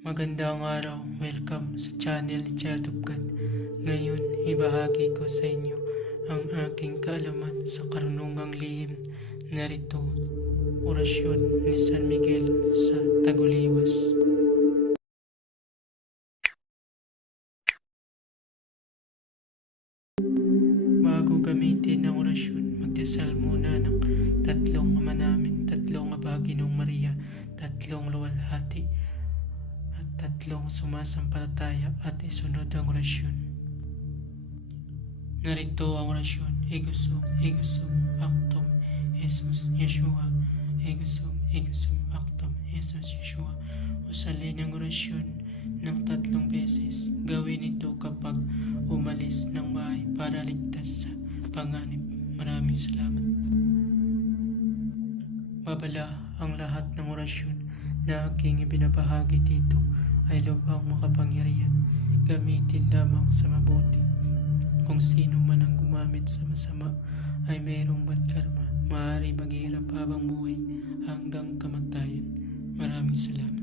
Magandang araw, welcome sa channel ni Child of God. Ngayon, ibahagi ko sa inyo ang aking kaalaman sa karunungang lihim. Narito, orasyon ni San Miguel sa Taguliwas. Bago gamitin ang orasyon, magdasal muna ng tatlong Ama Namin, tatlong Aba Ginoong Maria, tatlong luwalhati, at tatlong sumasampalataya at isunod ang orasyon. Narito ang orasyon. Egosum, egosum, actum, Jesus Yeshua. Egosum, egosum, actum, Jesus Yeshua. Usalin ang orasyon ng 3 beses. Gawin ito kapag umalis ng bahay para ligtas sa panganib. Maraming salamat. Babala ang lahat ng orasyon na aking ibinabahagi dito ay lubhang makapangyarihan. Gamitin lamang sa mabuti. Kung sino man ang gumamit sa masama ay mayroong bad karma. Maaari maghirap habang buhay hanggang kamatayan. Maraming salamat.